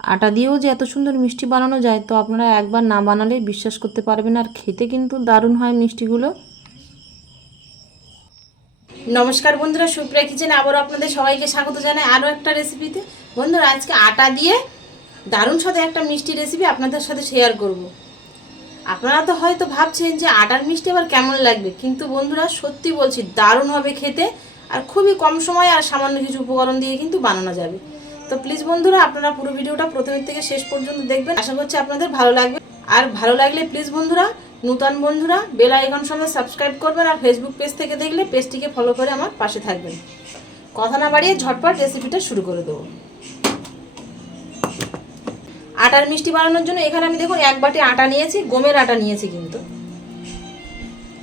আটা দিয়েও যে এত সুন্দর মিষ্টি বানানো যায় তো আপনারা একবার না বানালে বিশ্বাস করতে পারবেন। আর খেতে কিন্তু দারুণ হয় মিষ্টিগুলো। নমস্কার বন্ধুরা, সুপ্রিয়া কিচেনে আবারও আপনাদের সবাইকে স্বাগত জানাই আরও একটা রেসিপিতে। বন্ধুরা, আজকে আটা দিয়ে দারুণ সাথে একটা মিষ্টি রেসিপি আপনাদের সাথে শেয়ার করব। আপনারা তো হয়তো ভাবছেন যে আটার মিষ্টি আবার কেমন লাগবে, কিন্তু বন্ধুরা সত্যি বলছি দারুণ হবে খেতে, আর খুবই কম সময় আর সামান্য কিছু উপকরণ দিয়ে কিন্তু বানানো যাবে। তো প্লিজ বন্ধুরা, আপনারা পুরো ভিডিওটা প্রথম থেকে শেষ পর্যন্ত দেখবেন, আশা করছি আপনাদের ভালো লাগবে। আর ভালো লাগলে প্লিজ বন্ধুরা, নতুন বন্ধুরা বেল আইকন সঙ্গে সাবস্ক্রাইব করবেন, আর ফেসবুক পেজ থেকে দেখলে পেজটিকে ফলো করে আমার পাশে থাকবেন। কথা না বাড়িয়ে ঝটপট রেসিপিটা শুরু করে দেবো। আটার মিষ্টি বানানোর জন্য এখানে আমি দেখুন 1 বাটি আটা নিয়েছি, গমের আটা নিয়েছি। কিন্তু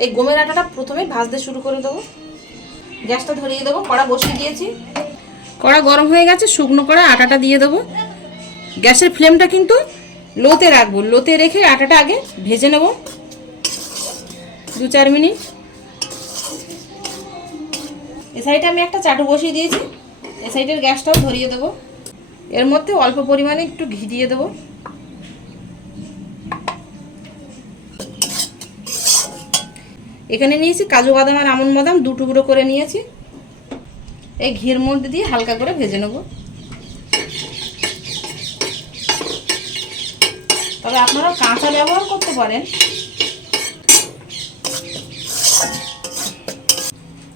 এই গমের আটাটা প্রথমে ভাজতে শুরু করে দেবো। গ্যাসটা ধরিয়ে দেবো, কড়া বসিয়ে দিয়েছি, কড়া গরম হয়ে গেছে, শুকনো করে আটাটা দিয়ে দেবো। গ্যাসের ফ্লেমটা কিন্তু লোতে রাখবো, লোতে রেখে আটাটা আগে ভেজে নেব 2-4 মিনিট। এ সাইডে আমি একটা চাটু বসিয়ে দিয়েছি, এ সাইডের গ্যাসটাও ধরিয়ে দেবো। এর মধ্যে অল্প পরিমাণে একটু ঘি দিয়ে দেবো। এখানে নিয়েছি কাজু বাদাম আর আমন্ড বাদাম 2 টুকরো করে নিয়েছি। এই ঘির মধ্যে দিয়ে হালকা করে ভেজে নেব। তবে আপনারা কাঁচা ব্যবহার করতে পারেন।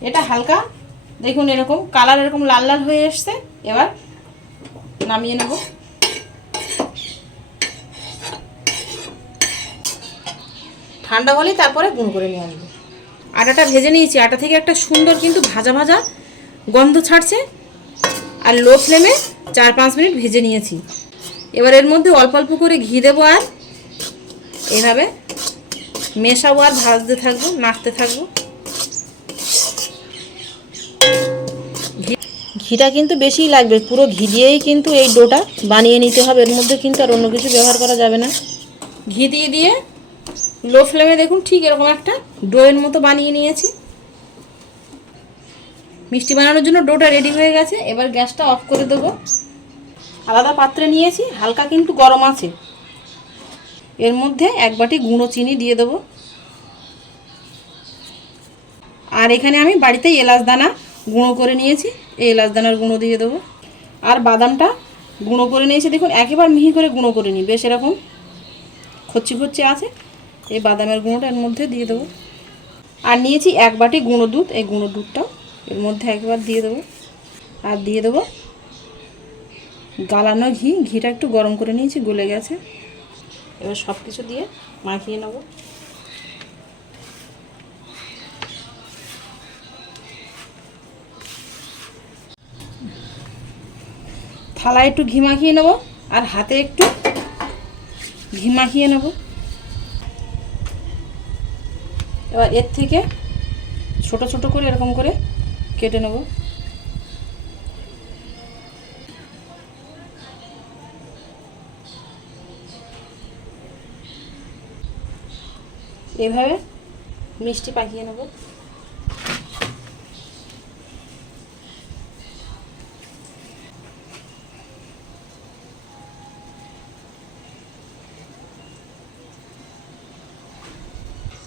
এটা হালকা দেখুন এরকম কালার, এরকম লাল লাল হয়ে এসছে। এবার নামিয়ে নেব। ঠান্ডা হলেই তারপরে গুঁড়ো করে নিয়ে আসবো। আটাটা ভেজে নিয়েছি, আটা থেকে একটা সুন্দর কিন্তু ভাজা ভাজা গন্ধ ছাড়ছে। আর লো ফ্লেমে 4-5 মিনিট ভেজে নিয়েছি। এবার এর মধ্যে অল্প অল্প করে ঘি দেবো, আর এইভাবে মেশাবো আর ভাজতে থাকবো, নাড়তে থাকবো। ঘিটা কিন্তু বেশিই লাগবে, পুরো ঘি দিয়েই কিন্তু এই ডোটা বানিয়ে নিতে হবে। এর মধ্যে কিন্তু আর অন্য কিছু ব্যবহার করা যাবে না। ঘি দিয়ে লো ফ্লেমে দেখুন ঠিক এরকম একটা ডোয়ের মতো বানিয়ে নিয়েছি। মিষ্টি বানানোর জন্য ডোটা রেডি হয়ে গেছে। এবার গ্যাসটা অফ করে দেবো। আলাদা পাত্রে নিয়েছি, হালকা কিন্তু গরম আছে। এর মধ্যে 1 বাটি গুঁড়ো চিনি দিয়ে দেবো। আর এখানে আমি বাড়িতেই এলাচ দানা গুঁড়ো করে নিয়েছি, এই এলাচ দানার গুঁড়ো দিয়ে দেবো। আর বাদামটা গুঁড়ো করে নিয়েছি, দেখুন একেবারে মিহি করে গুঁড়ো করে নিই, বেশ এরকম খচ্চি খচ্চি আছে। এই বাদামের গুঁড়োটা এর মধ্যে দিয়ে দেবো। আর নিয়েছি 1 বাটি গুঁড়ো দুধ, এই গুঁড়ো দুধটাও এর মধ্যে একবার দিয়ে দেবো। আর দিয়ে দেবো গালানো ঘি, ঘিটা একটু গরম করে নিয়েছি, গলে গেছে। এবার সব কিছু দিয়ে মাখিয়ে নেব। থালায় একটু ঘি মাখিয়ে নেব, আর হাতে একটু ঘি মাখিয়ে নেব। এবার এর থেকে ছোট ছোট করে এরকম করে কেটে নেব। এভাবে মিষ্টি পাকিয়ে নেব।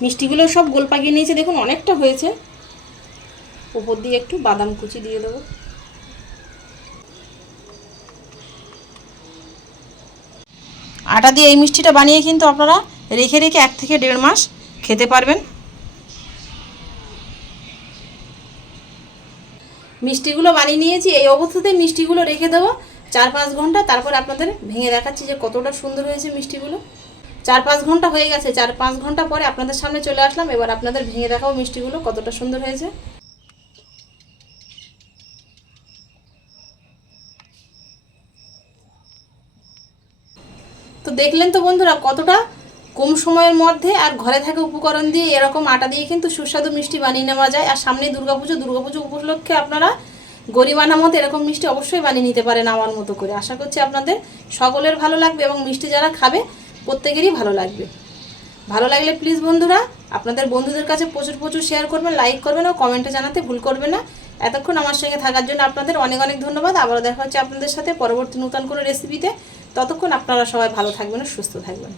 মিষ্টিগুলো সব গোল পাকিয়ে নিয়েছে, দেখুন অনেকটা হয়েছে। উপর দিয়ে একটু বাদাম কুচি দিয়ে দেবো। আটা দিয়ে এই মিষ্টিটা বানিয়ে কিন্তু আপনারা রেখে 1 থেকে 1.5 মাস খেতে পারবেন। মিষ্টিগুলো বানিয়ে নিয়েছি, এই অবস্থাতে মিষ্টিগুলো রেখে দেবো 4-5 ঘন্টা। তারপর আপনাদের ভেঙে দেখাচ্ছি যে কতটা সুন্দর হয়েছে মিষ্টিগুলো। 4-5 ঘন্টা হয়ে গেছে। 4-5 ঘন্টা পরে আপনাদের সামনে চলে আসলাম। এবার আপনাদের ভেঙে দেখাবো মিষ্টিগুলো কতটা সুন্দর হয়েছে। তো দেখলেন তো বন্ধুরা, কতটা কম সময়ের মধ্যে আর ঘরে থাকা উপকরণ দিয়ে এরকম আটা দিয়ে কিন্তু সুস্বাদু মিষ্টি বানিয়ে নেওয়া যায়। আর সামনে দুর্গাপুজো উপলক্ষে আপনারা গরিবানার মতো এরকম মিষ্টি অবশ্যই বানিয়ে নিতে পারেন আমার মতো করে। আশা করছি আপনাদের সকলের ভালো লাগবে, এবং মিষ্টি যারা খাবে প্রত্যেকেরই ভালো লাগবে। ভালো লাগলে প্লিজ বন্ধুরা আপনাদের বন্ধুদের কাছে প্রচুর শেয়ার করবেন, লাইক করবেন, ও কমেন্টে জানাতে ভুল করবেন না। এতক্ষণ আমার সঙ্গে থাকার জন্য আপনাদের অনেক অনেক ধন্যবাদ। আবারও দেখা হচ্ছে আপনাদের সাথে পরবর্তী নতুন কোনো রেসিপিতে। ততক্ষণ আপনারা সবাই ভালো থাকবেন ও সুস্থ থাকবেন।